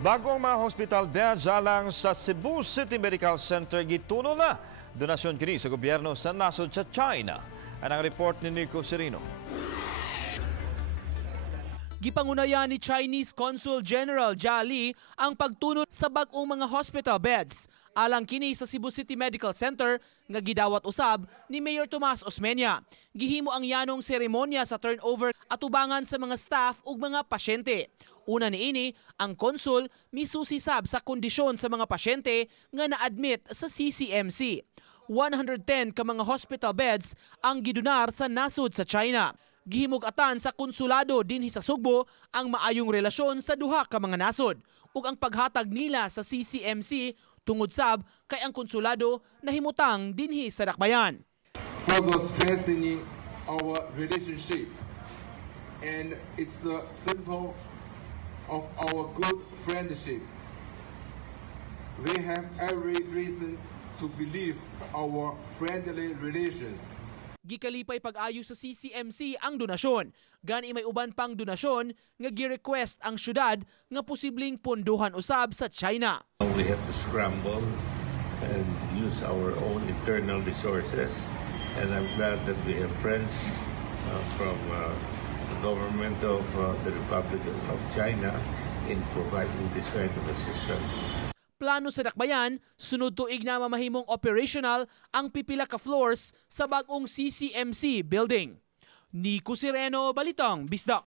Bagong mga hospital beds alang sa Cebu City Medical Center gituno na donasyon kini sa gobyerno sa nasod sa China. Anang report ni Nico Serino. Gipangunayan ni Chinese Consul General Jia Li ang pagtunod sa bag-ong mga hospital beds alang kini sa Cebu City Medical Center nga gidawat usab ni Mayor Tomas Osmeña. Gihimo ang yanong seremonya sa turnover at ubangan sa mga staff ug mga pasyente. Una niini, ang konsul misusisab sa kondisyon sa mga pasyente nga na-admit sa CCMC. 110 ka mga hospital beds ang gidonar sa nasod sa China. Gihimug-atan sa konsulado dinhi sa Sugbo ang maayong relasyon sa duha ka mga nasod ug ang paghatag nila sa CCMC tungod sab kay ang konsulado nahimutang dinhi sa dakbayan. Further strengthening our relationship, and it's a symbol of our good friendship. We have every reason to believe our friendly relations. Gikalipay pag-ayo sa CCMC ang donasyon. Gani may uban pang donasyon nga gi-request ang syudad nga posibleng pondohan usab sa China. We have to scramble and use our own internal resources, and I'm glad that we have friends from the government of the Republic of China in providing this kind of assistance. Plano sa dakbayan, sunod tuig na mamahimong operational ang pipila ka floors sa bag-ong CCMC building. Nico Sereno, Balitang Bisdak.